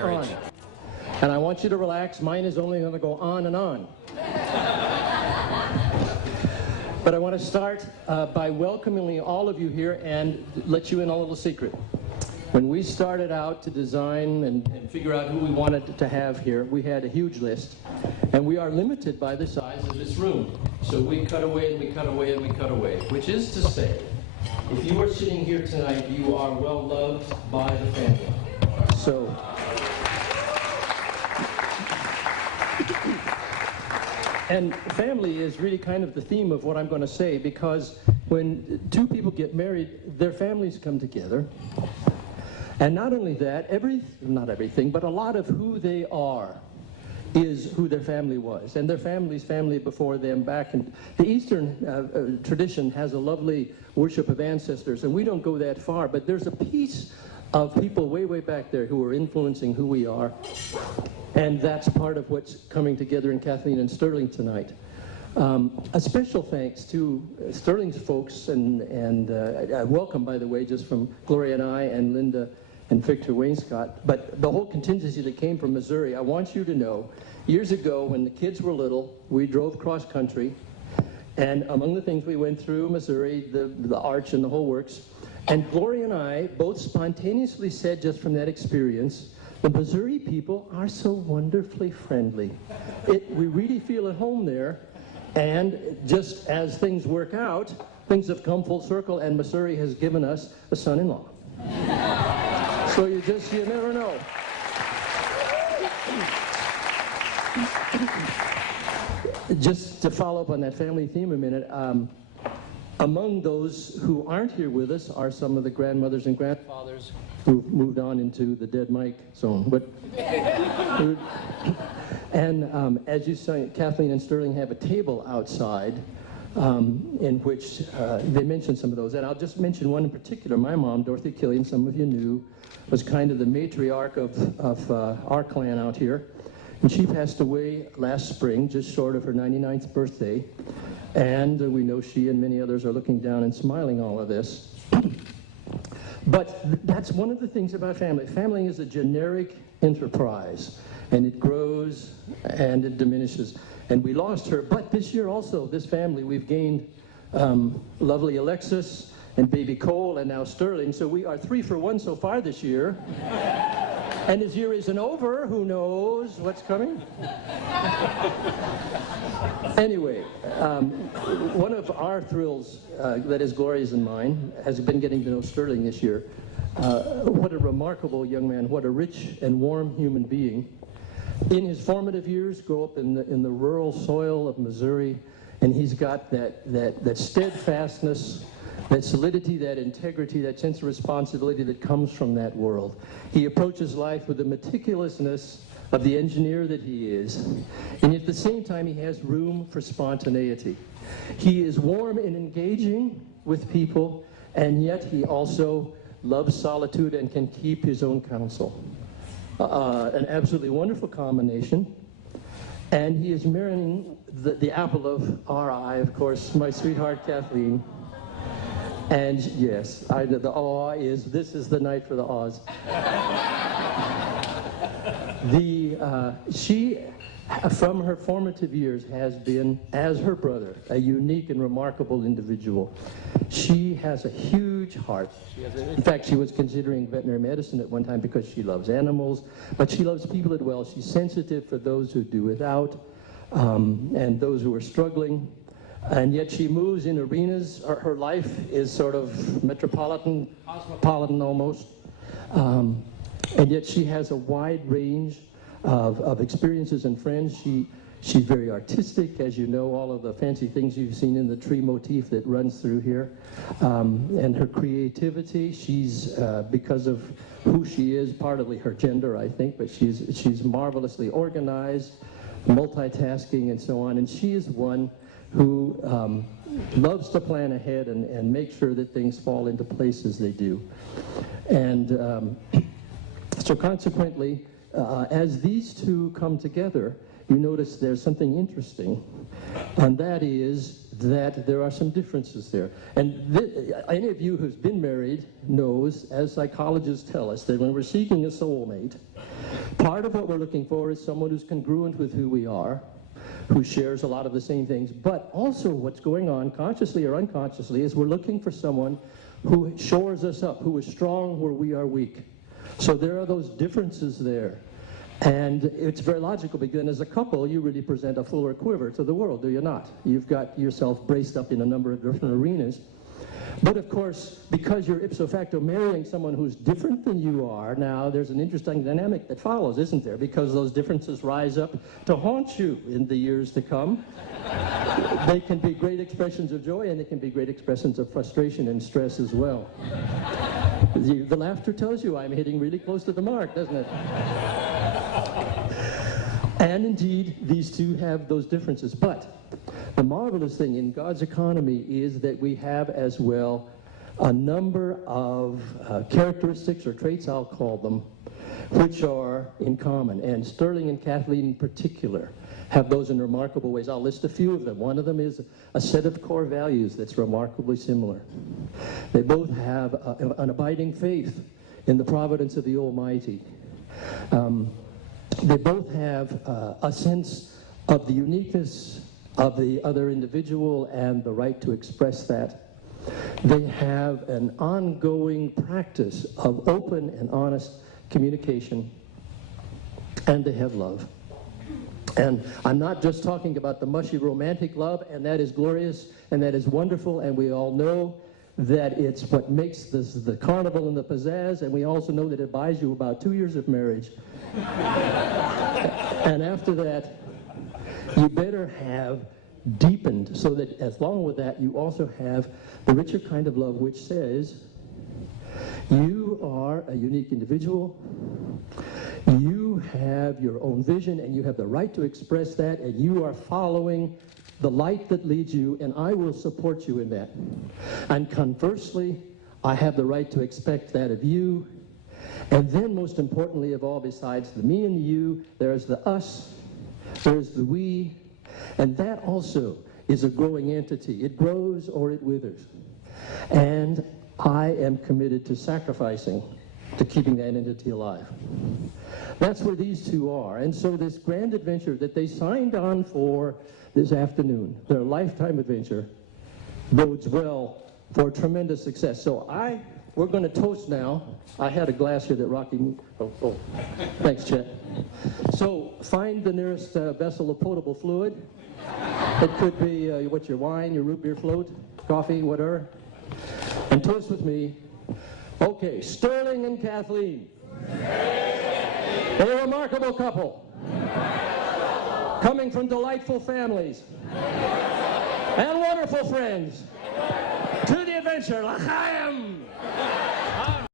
On. And I want you to relax. Mine is only going to go on and on. But I want to start by welcoming all of you here and let you in a little secret. When we started out to design and figure out who we wanted to have here, we had a huge list. And we are limited by the size of this room. So we cut away and we cut away and we cut away. Which is to say, if you are sitting here tonight, you are well loved by the family. So... And family is really kind of the theme of what I'm going to say, because when two people get married, their families come together. And not only that, not everything, but a lot of who they are is who their family was. And their family's family before them back. And the Eastern tradition has a lovely worship of ancestors, and we don't go that far, but there's a piece of people way, way back there who are influencing who we are. And that's part of what's coming together in Kathleen and Sterling tonight. A special thanks to Sterling's folks, and welcome, by the way, just from Gloria and I and Linda and Victor Wainscott. But the whole contingency that came from Missouri, I want you to know, years ago when the kids were little, we drove cross country. And among the things we went through Missouri, the arch and the whole works. And Gloria and I both spontaneously said, just from that experience, the Missouri people are so wonderfully friendly. We really feel at home there, and just as things work out, things have come full circle, and Missouri has given us a son-in-law. So you never know. Just to follow up on that family theme a minute, among those who aren't here with us are some of the grandmothers and grandfathers who've moved on into the dead Mike zone. And as you say, Kathleen and Sterling have a table outside in which they mentioned some of those. And I'll just mention one in particular. My mom, Dorothy Kilian, some of you knew, was kind of the matriarch of our clan out here. And she passed away last spring, just short of her 99th birthday. And we know she and many others are looking down and smiling all of this. But that's one of the things about family. Family is a generic enterprise, and it grows and it diminishes. And we lost her, but this year also, this family, we've gained lovely Alexis and baby Cole and now Sterling, so we are 3 for 1 so far this year. And his year isn't over, who knows what's coming? Anyway, one of our thrills, that is Gloria's and mine, has been getting to know Sterling this year. What a remarkable young man, what a rich and warm human being. In his formative years, grew up in the rural soil of Missouri, and he's got that steadfastness, that solidity, that integrity, that sense of responsibility that comes from that world. He approaches life with the meticulousness of the engineer that he is, and at the same time he has room for spontaneity. He is warm and engaging with people, and yet he also loves solitude and can keep his own counsel. An absolutely wonderful combination. And he is marrying the apple of our eye, of course, my sweetheart Kathleen. And yes, the awe is, this is the night for the awes. She, from her formative years, has been, as her brother, a unique and remarkable individual. She has a huge heart. In fact, she was considering veterinary medicine at one time because she loves animals, but she loves people as well. She's sensitive for those who do without, and those who are struggling. And yet she moves in arenas. Her life is sort of metropolitan, cosmopolitan almost. And yet she has a wide range of experiences and friends. She's very artistic, as you know, all of the fancy things you've seen in the tree motif that runs through here. And her creativity, she's, because of who she is, partly her gender, I think, but she's marvelously organized, multitasking, and so on. And she is one who loves to plan ahead and make sure that things fall into place as they do. And so consequently, as these two come together, you notice there's something interesting, and that is that there are some differences there. And any of you who's been married knows, as psychologists tell us, that when we're seeking a soulmate, Part of what we're looking for is someone who's congruent with who we are, who shares a lot of the same things, but also what's going on, consciously or unconsciously, is we're looking for someone who shores us up, who is strong where we are weak. So there are those differences there. And it's very logical, because as a couple, you really present a fuller quiver to the world, do you not? You've got yourself braced up in a number of different arenas. But of course, because you're ipso facto marrying someone who's different than you are, now there's an interesting dynamic that follows, isn't there? Because those differences rise up to haunt you in the years to come. They can be great expressions of joy, and they can be great expressions of frustration and stress as well. The laughter tells you I'm hitting really close to the mark, doesn't it? And indeed, these two have those differences. But the marvelous thing in God's economy is that we have as well a number of characteristics, or traits I'll call them, which are in common. And Sterling and Kathleen in particular have those in remarkable ways. I'll list a few of them. One of them is a set of core values that's remarkably similar. They both have an abiding faith in the providence of the Almighty. They both have a sense of the uniqueness of the other individual and the right to express that. They have an ongoing practice of open and honest communication, and they have love. And I'm not just talking about the mushy romantic love, and that is glorious, and that is wonderful, and we all know that it's what makes this, the carnival and the pizzazz, and we also know that it buys you about 2 years of marriage. And after that, you better have deepened, so that as long with that, you also have the richer kind of love which says, you are a unique individual, you have your own vision, and you have the right to express that, and you are following the light that leads you, and I will support you in that. And conversely, I have the right to expect that of you. And then, most importantly of all, besides the me and the you, there's the us, there's the we, and that also is a growing entity. It grows or it withers. And I am committed to sacrificing to keeping that entity alive. That's where these two are. And so this grand adventure that they signed on for this afternoon, their lifetime adventure, bodes well for tremendous success. So we're going to toast now. I had a glass here that Rocky... Oh, thanks, Chet. So find the nearest vessel of potable fluid. It could be, what's your wine, your root beer float, coffee, whatever. And toast with me. Okay, Sterling and Kathleen. A remarkable couple. Coming from delightful families. And wonderful friends. To the adventure, l'chaim!